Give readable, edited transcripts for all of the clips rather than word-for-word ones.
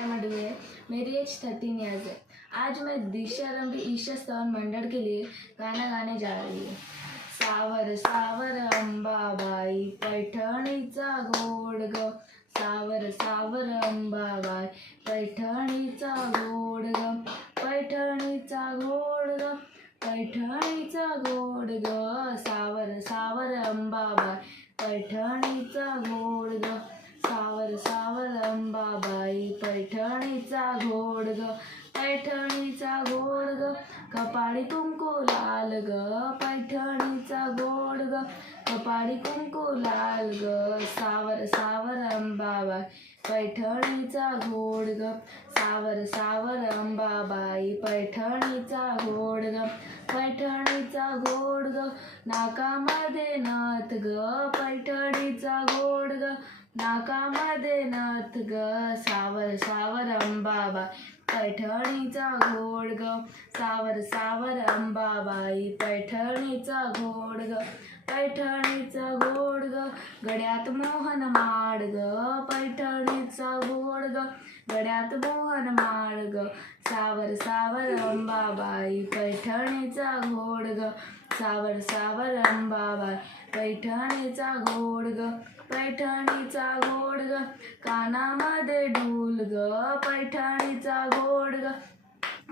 है। मेरी age 13 years है। आज मैं दिशा रंभी ईशा स्तवन मंडल के लिए गाना गाने जा रही हूँ। सावर सावर अंबाबाई पैठणीचा गोड ग, सावर सावर अंबाबाई पैठणीचा गोड ग, पैठणीचा गोड ग, पैठणीचा गोड ग, सावर सावर अंबाबाई पैठणीचा गोड ग, सावर सावर अंबाबाई पैठणीचा गोड ग, पैठणीचा गोड ग, कपाळी कुंकू लाल ग, पैठणीचा गोड ग, कपाळी कुंकू लाल ग, सावर सावर अंबाबाई पैठणीचा गोड ग, सावर सावर अंबाबाई पैठणीचा गोड ग, पैठणीचा गोड ग, नाकामध्ये नथ ग, पैठणीचा गोड ग, नाकामध्ये नथ ग, सावर सावर अंबाबाई पैठणीचा गोड ग, सावर सावर अंबाबाई पैठणीचा गोड ग, पैठणीचा गोड ग, गळ्यात मोहन माळ ग, पैठणीचा गोड ग, गळ्यात मोहन माळ ग, सावर सावर अंबाबाई पैठणीचा गोड ग, सावर सावर अंबाबाई पैठणीचा गोड ग, पैठणीचा गोड ग, कानामध्ये डूल ग, पैठणीचा गोड ग,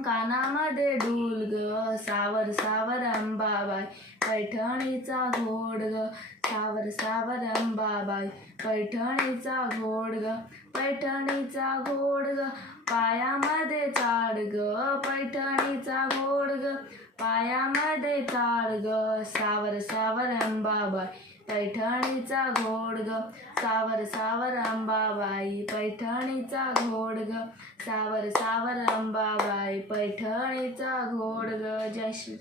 कानामध्ये डूल ग, सावर सावर अंबाबाई पैठणीचा गोड ग, सावर सावर अंबाबाई पैठणीचा गोड ग, पैठणीचा गोड ग, पायामध्ये चाळ ग, पैठणीचा गोड ग, पायामध्ये चाळ ग, सावर सावर अंबाबाई पैठणीचा गोड ग, सावर सावर अंबाबाई पैठणीचा गोड ग, सावर सावर अंबाबाई पैठणीचा गोड ग. जय श्री